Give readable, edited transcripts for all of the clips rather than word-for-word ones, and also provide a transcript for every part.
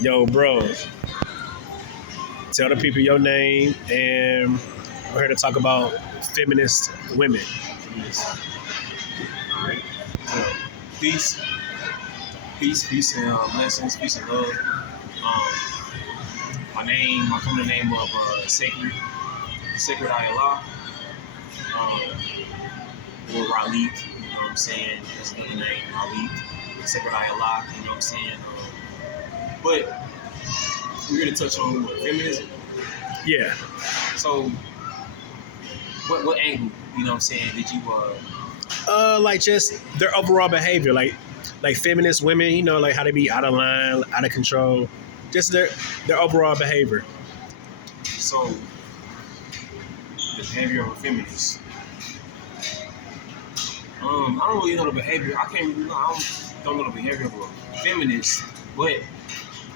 Yo, bro, tell the people your name, and we're here to talk about feminist women. Yes. All right. Peace, peace, and blessings, peace and love. I come in the name of Sacred Allah, or Ralik. You know what I'm saying? That's another name, Ralik. Sacred Allah. You know what I'm saying? But we're here to touch on feminism. Yeah. So, what angle? You know what I'm saying? Did you Like just their overall behavior, like feminist women, like how they be out of line, out of control, just their overall behavior. So, the behavior of a feminist. I don't really know the behavior. I can't really know. I don't know the behavior of a feminist, but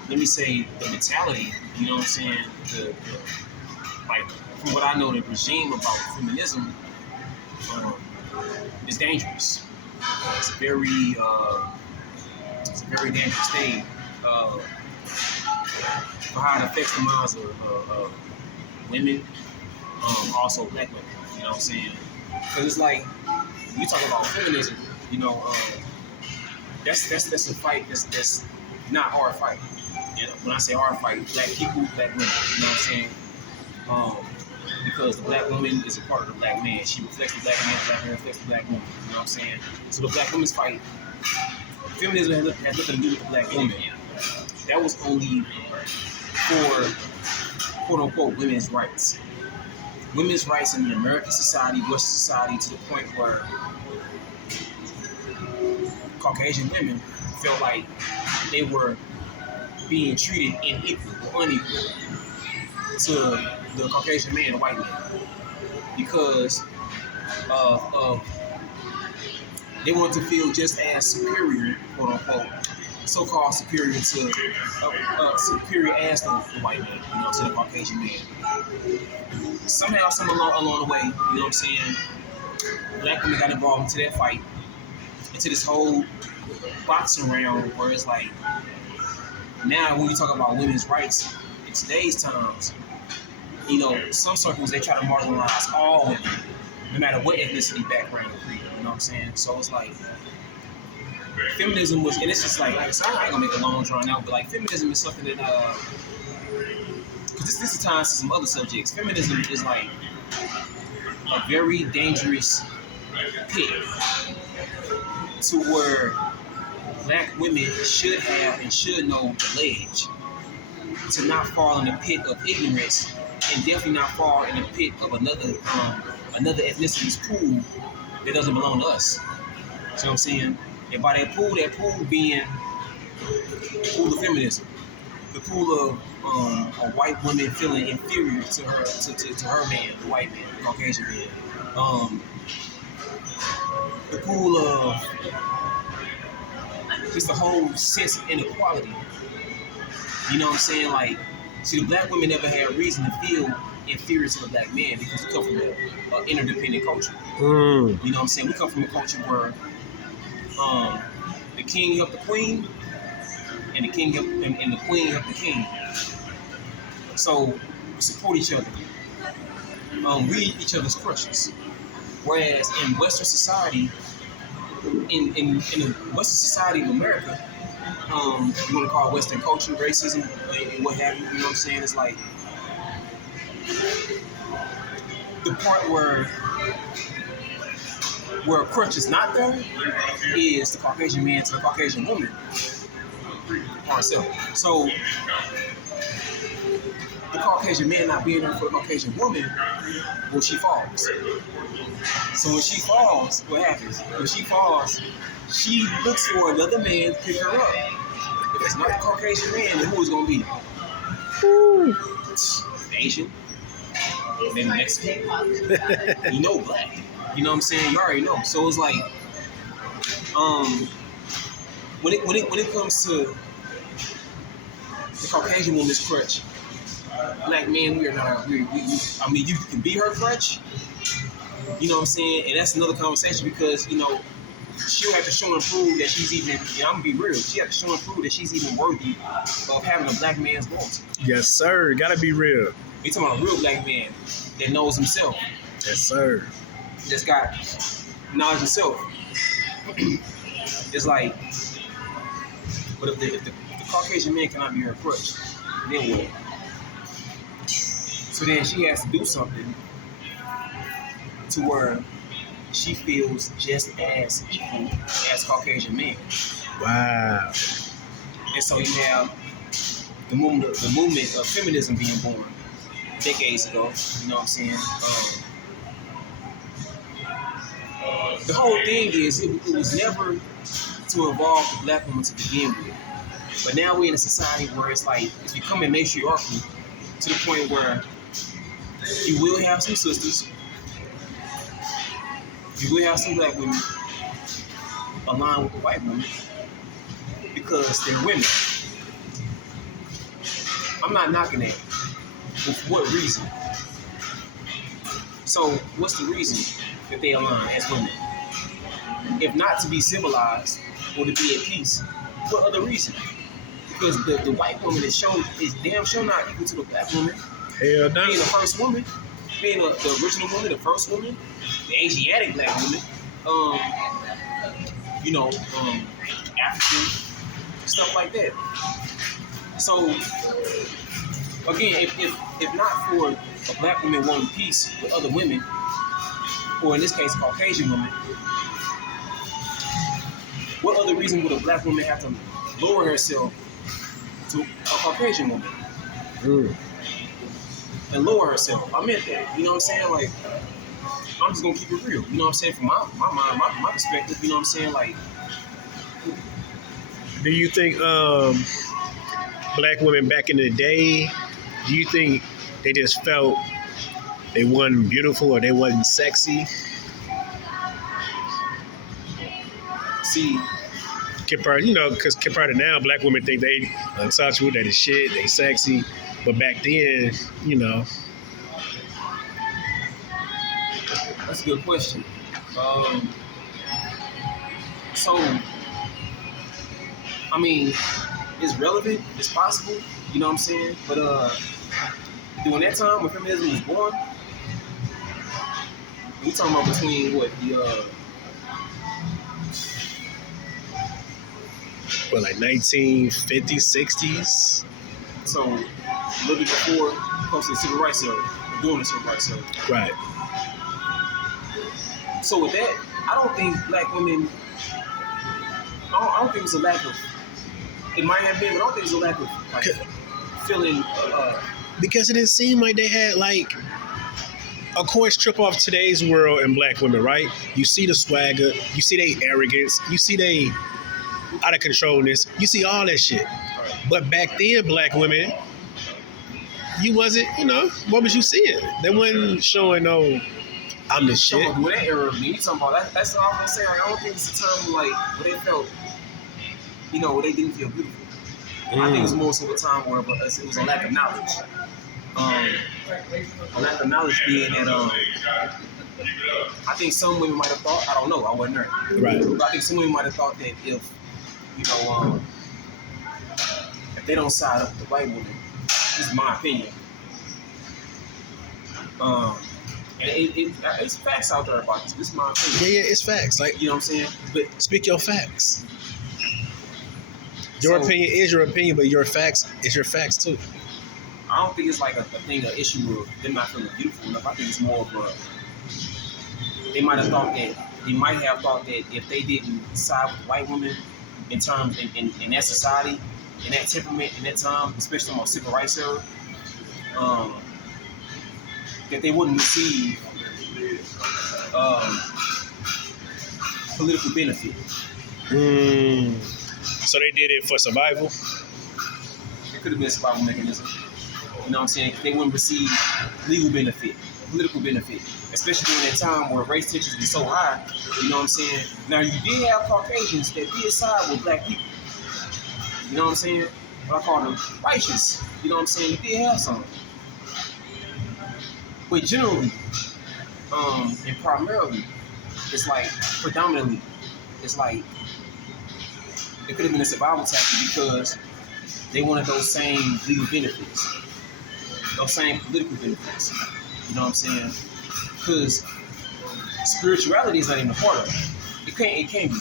let me say the mentality. You know what I'm saying? Like from what I know, the regime about feminism is dangerous. It's a very dangerous thing for how it affects the minds of women, also black women. You know what I'm saying? Because it's like when you talk about feminism, that's a fight that's not our fight. You know, when I say our fight, black people, black women. You know what I'm saying? Because the black woman is a part of the black man. She reflects the black man reflects the black woman. You know what I'm saying? So the black women's fight, feminism has nothing to do with the black woman. That was only for quote unquote women's rights. Women's rights in American society, Western society, to the point where Caucasian women felt like they were being treated unequal or unequal to the Caucasian man, the white man, because they want to feel just as superior, quote unquote, so-called superior to superior as the white man, to the Caucasian man. Somehow, along the way, you know what I'm saying, black women got involved into that fight, into this whole boxing round where it's like, now when we talk about women's rights in today's times, some circles, they try to marginalize all women, no matter what ethnicity, background, or creed, you know what I'm saying? So it's like, feminism was, and it's just like I said, I ain't gonna make a long drawn out, but like feminism is something that, because this is ties to some other subjects. Feminism is like a very dangerous pit to where black women should have and should know the ledge to not fall in the pit of ignorance, and definitely not fall in the pit of another ethnicity's pool that doesn't belong to us. See what I'm saying? And by that pool being the pool of feminism, the pool of a white woman feeling inferior to her man, the white man, the Caucasian man. The pool of just the whole sense of inequality. You know what I'm saying? Like, see, the black women never had reason to feel inferior to the black man because we come from an interdependent culture. You know what I'm saying? We come from a culture where the king helped the queen, and the king helped, and the queen helped the king. So we support each other. We each other's crushes. Whereas in Western society, in the Western society of America, you want to call it Western culture, racism, and what have you. You know what I'm saying? It's like the part where a crutch is not there is the Caucasian man to the Caucasian woman. So the Caucasian man not being there for the Caucasian woman, well, she falls. So when she falls, what happens? When she falls, she looks for another man to pick her up. If it's not the Caucasian man, then who is going to be? Asian, maybe Mexican, black. You know what I'm saying? You already know. So it's like, when it comes to the Caucasian woman's crutch, black men, we are not. I mean, you can be her crutch. You know what I'm saying? And that's another conversation because she'll have to show and prove that she's even, and I'm gonna be real, she have to show and prove that she's even worthy of having a black man's loyalty. Yes, sir. Gotta be real. We talking about a real black man that knows himself, Yes, sir. that's got knowledge of self. It's like, but if the Caucasian man cannot be her crutch, then what? So then she has to do something to where she feels just as equal as Caucasian men. Wow. And so you have the movement of feminism being born decades ago. You know what I'm saying? The whole thing is it was never to involve the black woman to begin with. But now we're in a society where it's like it's becoming matriarchal to the point where you will have some sisters, you will have some black women aligned with the white women because they're women. I'm not knocking that. But for what reason? So what's the reason that they align as women? If not to be civilized or to be at peace, what other reason? Because the white woman is damn sure not equal to the black woman. Hell no. Being the first woman, being the original woman, the first woman, the Asiatic black woman, African, stuff like that. So again, if not for a black woman wanting peace with other women, or in this case, Caucasian women, what other reason would a black woman have to lower herself to a Caucasian woman? And lower herself. I meant that. You know what I'm saying? Like, I'm just gonna keep it real. You know what I'm saying? From my mind, my perspective, you know what I'm saying? Like, do you think black women back in the day, do you think they just felt they wasn't beautiful or they wasn't sexy? see, Compared, because compared to now, black women think they untouchable, they the shit, they sexy. But back then, that's a good question. So, I mean, it's relevant, it's possible, you know what I'm saying? But during that time when feminism was born, we talking about between what, like 1950s, 60s? So, a little bit before, close to the civil rights era, during the civil rights era. Right. So with that, I don't think black women, I don't think it's a lack of, it might have been, but I don't think it's a lack of like, feeling. Because it didn't seem like they had of course, trip off today's world and black women, right? You see the swagger, you see they arrogance, you see they out of controlness, you see all that shit. But back then, black women, you wasn't, what was you seeing? They wasn't showing no, I'm the shit. With that era of me, you talking about that's all I'm gonna say. Like, I don't think it's a time where they felt, where they didn't feel beautiful. I think it was more so a time where it was a lack of knowledge. A lack of knowledge being that I think some women might have thought, I don't know, I wasn't there. Right. But I think some women might have thought that if they don't side up with the white woman, this is my opinion. And it's facts out there about this. This is my opinion. Yeah, it's facts. Like, you know what I'm saying? But speak your facts. Your opinion is your opinion, but your facts is your facts too. I don't think it's like a thing, an issue of them not feeling beautiful enough. I think it's more of they might have thought that if they didn't side with the white woman in terms in that society, in that temperament, in that time, especially on civil rights era, that they wouldn't receive political benefit. So they did it for survival? It could have been a survival mechanism. You know what I'm saying? They wouldn't receive legal benefit, political benefit, especially during that time where race tensions were so high. You know what I'm saying? Now, you did have Caucasians that did side with black people. You know what I'm saying? What I call them righteous. You know what I'm saying? You did have some. But generally, and primarily, it's like predominantly, it's like it could have been a survival tactic because they wanted those same legal benefits, those same political benefits. You know what I'm saying? Because spirituality is not even a part of it. It can't be.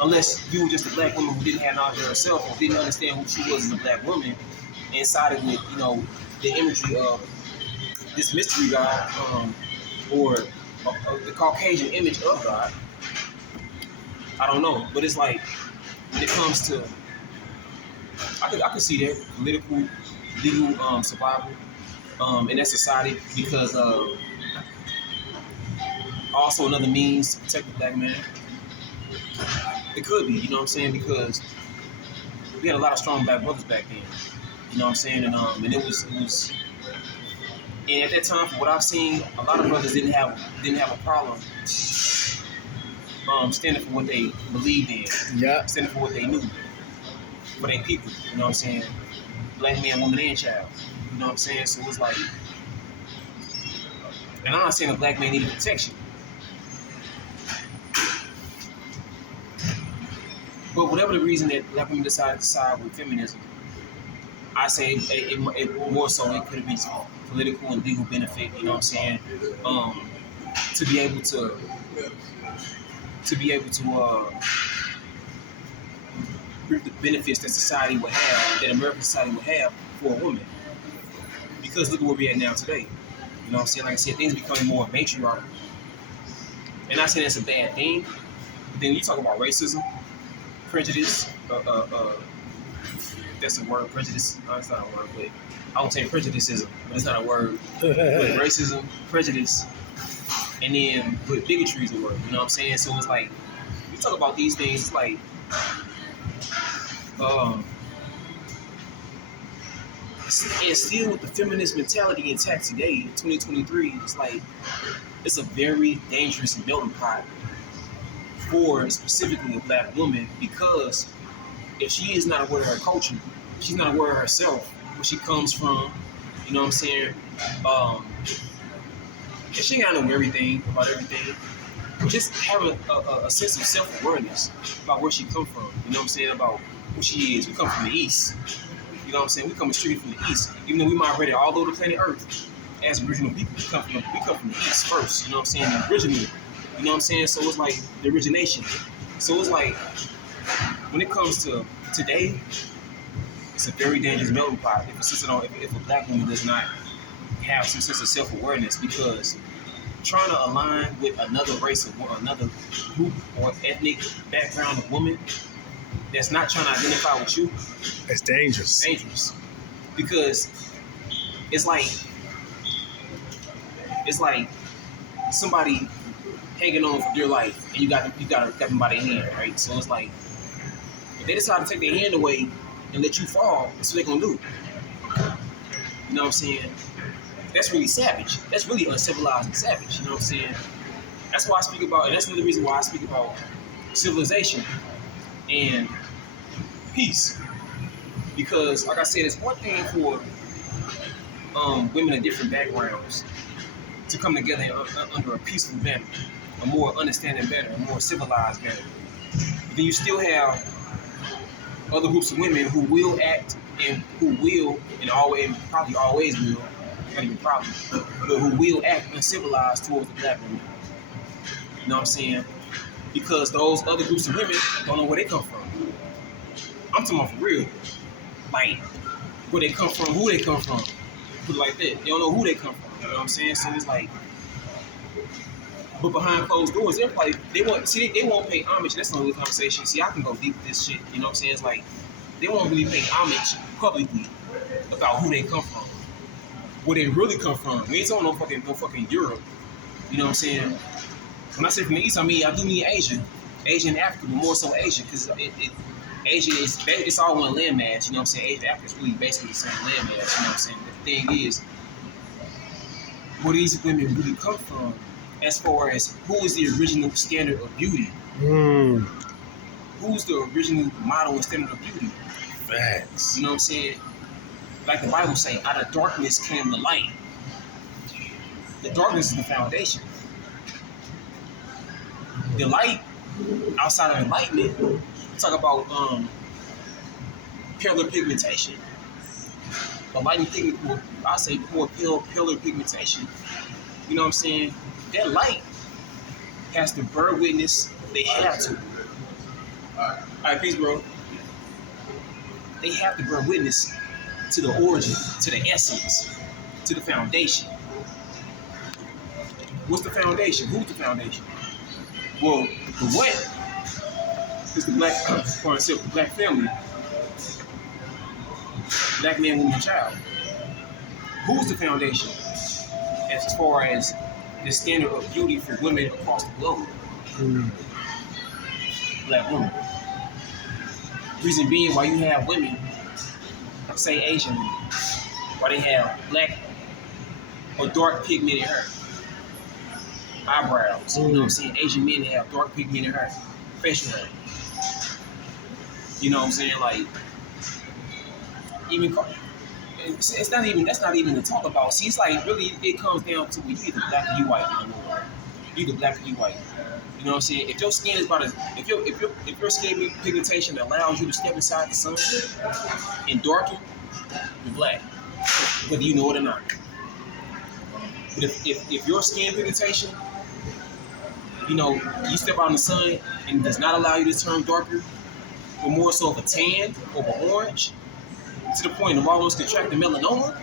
Unless you were just a black woman who didn't have knowledge of herself or didn't understand who she was as a black woman and sided with, the imagery of this mystery God, or the Caucasian image of God. I don't know. But it's like when it comes to I could see that political, legal survival in that society because also another means to protect the black man. It could be, you know what I'm saying, because we had a lot of strong black brothers back then. You know what I'm saying, and it was, and at that time, from what I've seen, a lot of brothers didn't have a problem standing for what they believed in, standing for what they knew, for their people. You know what I'm saying, black man, woman, and child. You know what I'm saying, so it was like, and I'm not saying a black man needed protection. But whatever the reason that black women decided to side with feminism, I say it more so it could have been political and legal benefit. You know what I'm saying? To be able to reap the benefits that society would have, that American society would have for a woman. Because look at where we're at now today. You know what I'm saying? Like I said, things are becoming more matriarchal. And I say that's a bad thing. But then you talk about racism, prejudice, that's a word, prejudice, no, it's not a word, but I won't say prejudicism, but it's not a word. But racism, prejudice, and then but bigotry is a word, you know what I'm saying? So it's like, you talk about these things, it's like, and still with the feminist mentality intact today, in 2023, it's like, it's a very dangerous melting pot for specifically a black woman, because if she is not aware of her culture, she's not aware of herself, where she comes from, you know what I'm saying? If she ain't gotta know everything about everything, but just having a sense of self-awareness about where she come from, you know what I'm saying? About who she is. We come from the East, you know what I'm saying? We come straight from the East, even though we migrated all over the planet Earth as original people. We come from the East first, you know what I'm saying? The original, you know what I'm saying? So it's like the origination. So it's like when it comes to today, it's a very dangerous melting pot if a black woman does not have some sense of self-awareness, because trying to align with another race or another group or ethnic background of woman that's not trying to identify with you, it's dangerous. Dangerous. Because it's like somebody hanging on for dear life, and you got them by their hand, right? So it's like, if they decide to take their hand away and let you fall, that's what they're gonna do. You know what I'm saying? That's really savage. That's really uncivilized and savage. You know what I'm saying? That's why I speak about, and that's another reason why I speak about civilization and peace. Because, like I said, it's one thing for women of different backgrounds to come together under a peaceful manner, a more understanding manner, a more civilized manner. But then you still have other groups of women who will act and who will, and probably always will, not even probably, but who will act uncivilized towards the black woman. You know what I'm saying? Because those other groups of women don't know where they come from. I'm talking about for real. Like, where they come from, who they come from. Put it like that. They don't know who they come from. You know what I'm saying? So it's like, but behind closed doors, they're like, they won't pay homage. That's another conversation. See, I can go deep with this shit. You know what I'm saying? It's like, they won't really pay homage publicly about who they come from, where they really come from. We ain't talking no fucking Europe. You know what I'm saying? When I say from the East, I do mean Asia and Africa, but more so Asia, because Asia it's all one landmass. You know what I'm saying? Asia and Africa is really basically the same landmass. You know what I'm saying? But the thing is, where these women really come from, as far as who is the original standard of beauty? Who's the original model and standard of beauty? Facts. You know what I'm saying? Like the Bible say, out of darkness came the light. The darkness is the foundation. The light, outside of enlightenment, we talk about paler pigmentation. The lighting pigment, well, I say more paler pigmentation. You know what I'm saying? That light has to bear witness. They have to. All right, peace, bro. They have to bear witness to the origin, to the essence, to the foundation. What's the foundation? Who's the foundation? Well, the what is the black concept, the black family, black man, woman, and child. Who's the foundation as far as the standard of beauty for women across the globe? Black women. Reason being why you have women, say Asian women, why they have black or dark pigmented hair, eyebrows. You know what I'm saying? Asian men have dark pigmented hair, facial hair. You know what I'm saying? Like, even it's not even, that's not even to talk about. See, it's like really it comes down to you either black or you white. You either black or you white. You know what I'm saying? If your skin is about to, if your skin pigmentation allows you to step inside the sun and darken, you're black, whether you know it or not. But if your skin pigmentation, you know, you step out in the sun and does not allow you to turn darker, or more so of a tan or an orange, to the point of almost contracting melanoma,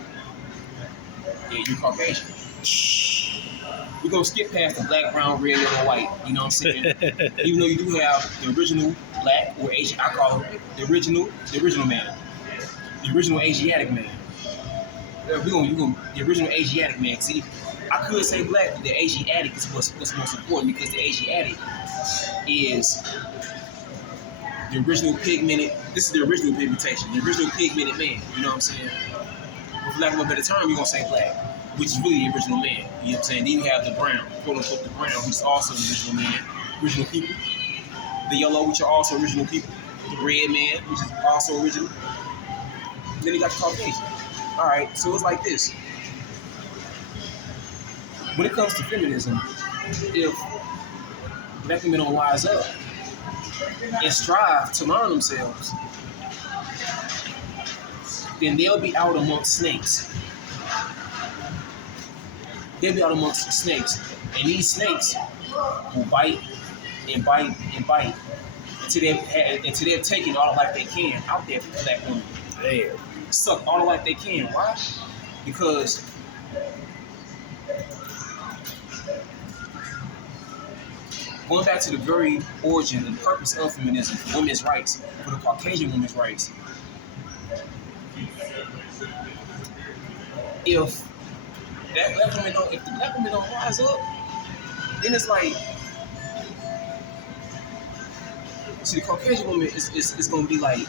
yeah, you're Caucasian. We're gonna skip past the black, brown, red, yellow, white. You know what I'm saying? Even though you do have the original black or Asian, I call it the original man, the original Asiatic man. The original Asiatic man. See, I could say black, but the Asiatic is what's most important, because the Asiatic is the original pigmented. This is the original pigmentation, the original pigmented man. You know what I'm saying? For lack of a better term, you're gonna say black, which is really the original man. You know what I'm saying? Then you have the brown, quote unquote the brown, who's also the original man, original people. The yellow, which are also original people. The red man, which is also original. Then you got the Caucasian. All right, so it's like this. When it comes to feminism, if black women don't wise up and strive to learn themselves, then they'll be out amongst snakes. They'll be out amongst snakes. And these snakes will bite and bite and bite until they've taken all the life they can out there from black women. Damn. Suck all the life they can. Why? Because going back to the very origin and purpose of feminism, for women's rights, for the Caucasian women's rights, if the black women don't rise up, then it's like, see, the Caucasian woman is going to be like,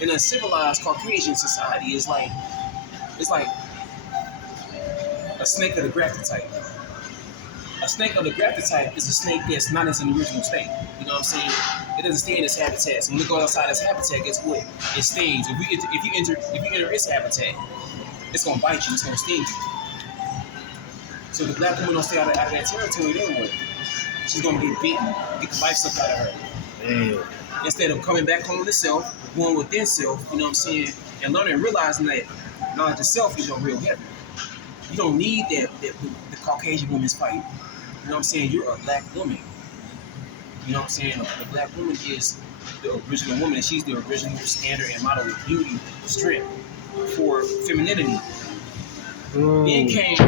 in a civilized Caucasian society, it's like a snake of the grafted type. A snake of the grafted type is a snake that's not in its original state. You know what I'm saying? It doesn't stay in its habitat. So when it goes outside its habitat, guess what? It stings. If you enter its habitat, it's gonna bite you. It's gonna sting you. So the black woman don't stay out of that territory anyway. She's gonna get bitten, get the life sucked out of her. Damn. Instead of coming back home to self, going within self, you know what I'm saying, and learning and realizing that knowledge of self is your real heaven. You don't need that the Caucasian woman's fight. You know what I'm saying? You're a black woman. You know what I'm saying? The black woman is the original woman, and she's the original standard and model of beauty, strength for femininity. Then came.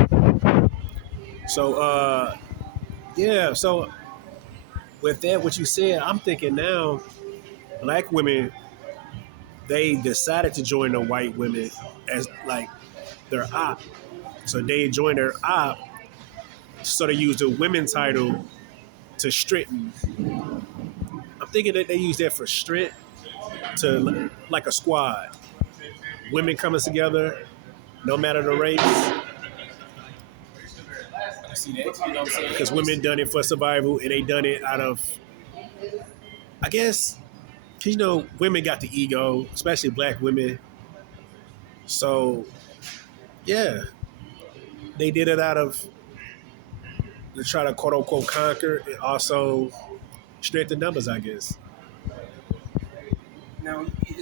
So, yeah. So, with that, what you said, I'm thinking now, black women, they decided to join the white women as like their op. So they joined their op, so they used the women title to strengthen. I'm thinking that they use that for strength, to like a squad. Women coming together, no matter the race. I see that. You know what I'm saying? Because women done it for survival, and they done it out of, I guess, because, you know, women got the ego, especially black women. So, yeah, they did it out of, to try to quote unquote conquer, and also strength in numbers, I guess. Now, you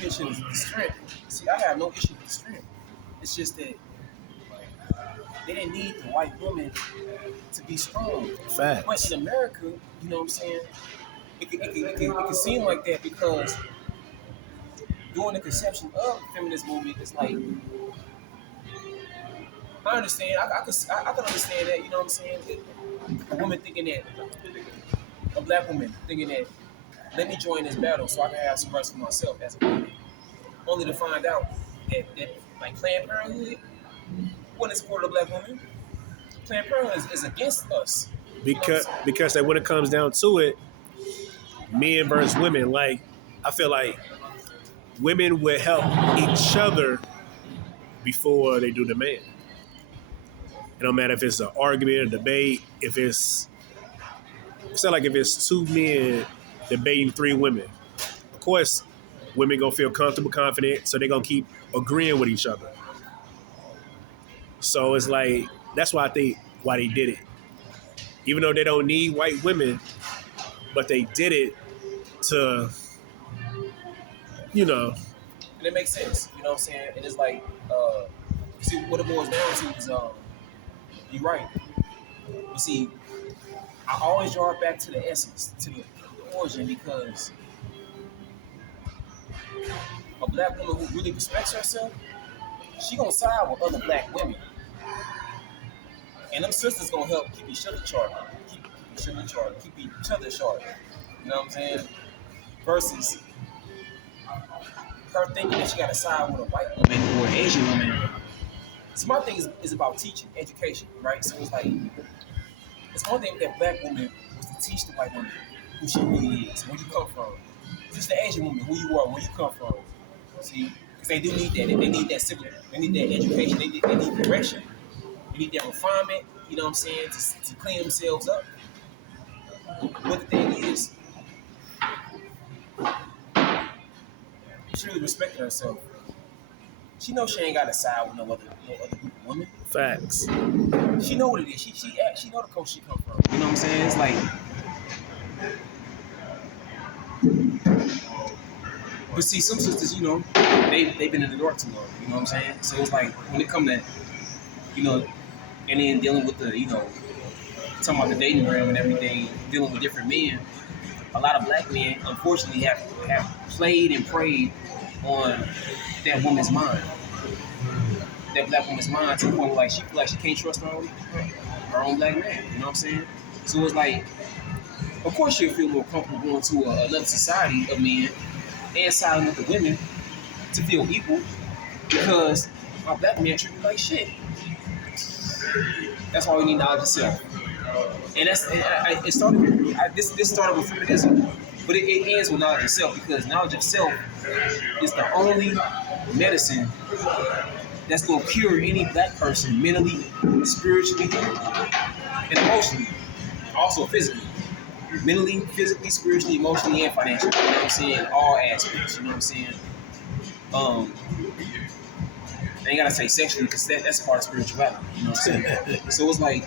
mentioned the strength. See, I have no issue with the strength. It's just that they didn't need the white woman to be strong. But Facts. in America, you know what I'm saying? It can seem like that because during the conception of the feminist movement, it's like I understand. I can understand that. You know what I'm saying? A woman thinking that a black woman thinking that let me join this battle so I can have some rights for myself as a woman, only to find out that like Planned Parenthood wasn't support of a black woman. Planned Parenthood is against us. You know what I'm Because saying? because like when it comes down to it, men versus women, like I feel like women will help each other before they do the man. It don't matter if it's an argument, a debate, if it's not like if it's two men debating three women. Of course, women gonna feel comfortable, confident, so they're gonna keep agreeing with each other. So it's like that's why I think why they did it. Even though they don't need white women, but they did it to, you know, And it makes sense. You know what I'm saying? And it's like, see what it boils down to is, you're right. You see, I always draw it back to the essence, to the origin, because a black woman who really respects herself, she gonna side with other black women, and them sisters gonna help keep each other sharp, keep each other sharp, keep each other sharp. You know what I'm saying? Versus her thinking that she got to side with a white woman or an Asian woman. So my thing is about teaching, education, right? So it's like, it's one thing that black woman was to teach the white woman who she really is, where you come from. Teach the Asian woman who you are, where you come from. See? Because they do need that. They need that civil, they need that education, they need correction, they need that refinement, you know what I'm saying, to clean themselves up. But the thing is, she really respected herself. She knows she ain't got to side with no other group of women. facts. She know what it is. She know the coast she come from. You know what I'm saying? It's like, but see, some sisters, you know, they've been in the dark too long. You know what I'm saying? So it's like when it come to, you know, and then dealing with the, you know, talking about the dating realm and everything, dealing with different men. A lot of black men, unfortunately, have played and preyed on that woman's mind, that black woman's mind, to the point where like she feel like she can't trust her own black man. You know what I'm saying? So it's like, of course, she'll feel more comfortable going to another society of men and siding with the women to feel equal because my black man treat me like shit. That's why we need knowledge of self. And it started. This started with feminism, but it ends with knowledge of self because knowledge of self is the only medicine that's gonna cure any black person mentally, spiritually, and emotionally. Also physically, mentally, physically, spiritually, emotionally, and financially. You know what I'm saying? All aspects. You know what I'm saying? I ain't gotta say sexually because that's part of spirituality. You know what I'm saying? So it's like.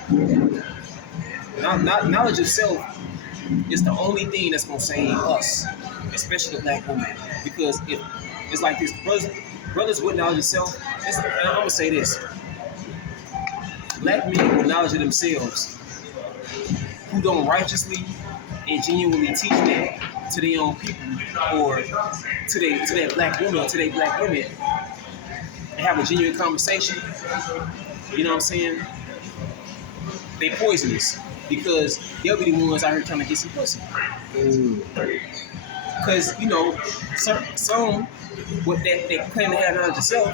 Knowledge of self is the only thing that's gonna save us, especially the black woman. Because if it's like this, brothers with knowledge of self, and I'm gonna say this: black men with knowledge of themselves, who don't righteously and genuinely teach that to their own people or to that black woman or to their black women, and have a genuine conversation. You know what I'm saying? They poisonous. Because they'll be the ones out here trying to get some pussy. Because, you know, some with that claim to have knowledge of self,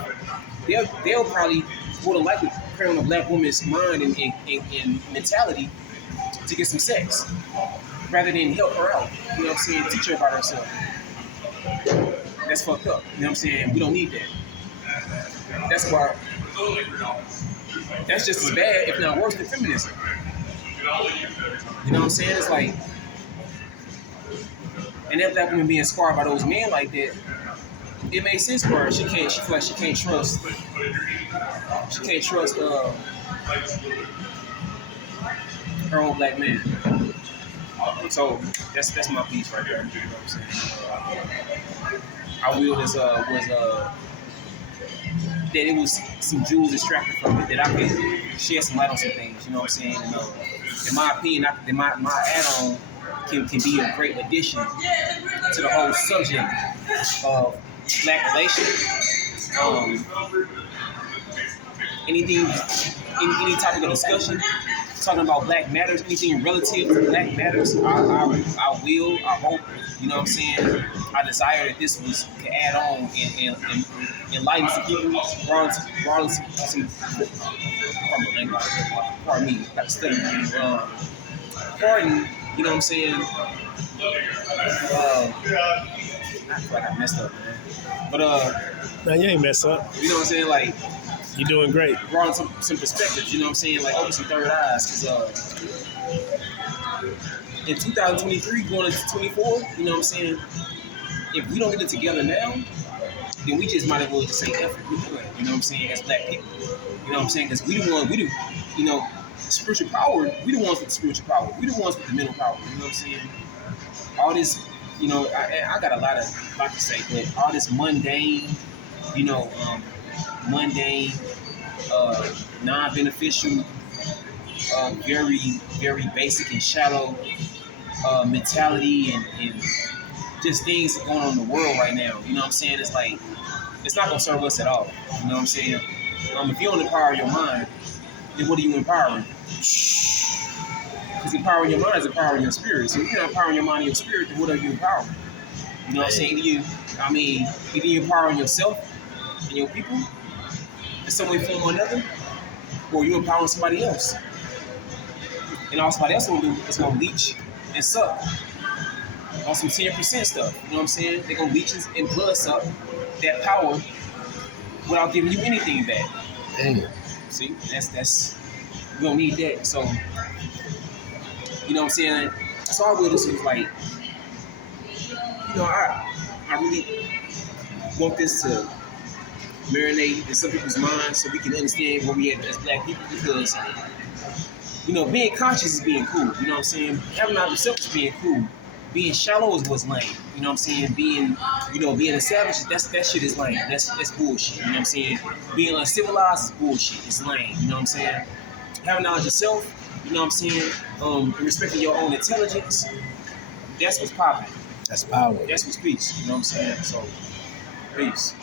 they'll probably more than likely prey on a black woman's mind and mentality to get some sex rather than help her out. You know what I'm saying? Teach her about herself. That's fucked up. You know what I'm saying? We don't need that. That's why. That's just as bad, if not worse, than feminism. You know what I'm saying? It's like, and that black woman being scarred by those men like that, it makes sense for her. She feel like she can't trust her own black man. So that's my piece right there. You know what I'm saying? I will was that it was some jewels extracted from it that I could shed some light on some things. You know what I'm saying? And in my opinion, my add-on can be a great addition to the whole subject of black relations. Anything, any topic of discussion, talking about Black Matters, anything relative to Black Matters, I hope, you know what I'm saying, I desire that this could add on and enlighten some people, broaden some pardon me, got to study, pardon, you know what I'm saying, I feel like I messed up, man, but No, you ain't mess up. you know what I'm saying, like, You're doing great. broaden some perspectives, you know what I'm saying, like open some third eyes, because in 2023 going into 24, you know what I'm saying, if we don't get it together now, then we just might as well just say effort, we do it, you know what I'm saying, as black people, you know what I'm saying, because you know, spiritual power, we the ones with the spiritual power, we the ones with the mental power, you know what I'm saying, all this, you know, I got a lot to say, but all this mundane, you know, non-beneficial, very, very basic and shallow mentality and just things going on in the world right now. You know what I'm saying? It's like, it's not going to serve us at all. You know what I'm saying? If you don't empower your mind, then what are you empowering? Because empowering your mind is empowering your spirit. So if you're not empowering your mind and your spirit, then what are you empowering? You know what I'm saying? Either you're empowering yourself and your people in some way, form, or another, or you're empowering somebody else. And all somebody else will do is going to leech and suck on some 10% stuff. You know what I'm saying? They're going to leech and blood suck that power without giving you anything back. Damn. See, that's we don't need that. So, you know what I'm saying? So I will just like, you know, I really want this to marinate in some people's minds so we can understand where we at as black people, because, you know, being conscious is being cool. You know what I'm saying? Having out yourself is being cool. Being shallow is what's lame. You know what I'm saying? Being a savage, that shit is lame. That's bullshit. You know what I'm saying? Being uncivilized is bullshit. It's lame. You know what I'm saying? Having knowledge of yourself, you know what I'm saying? And respecting your own intelligence, that's what's popping. That's power. That's what's peace. You know what I'm saying? So, peace.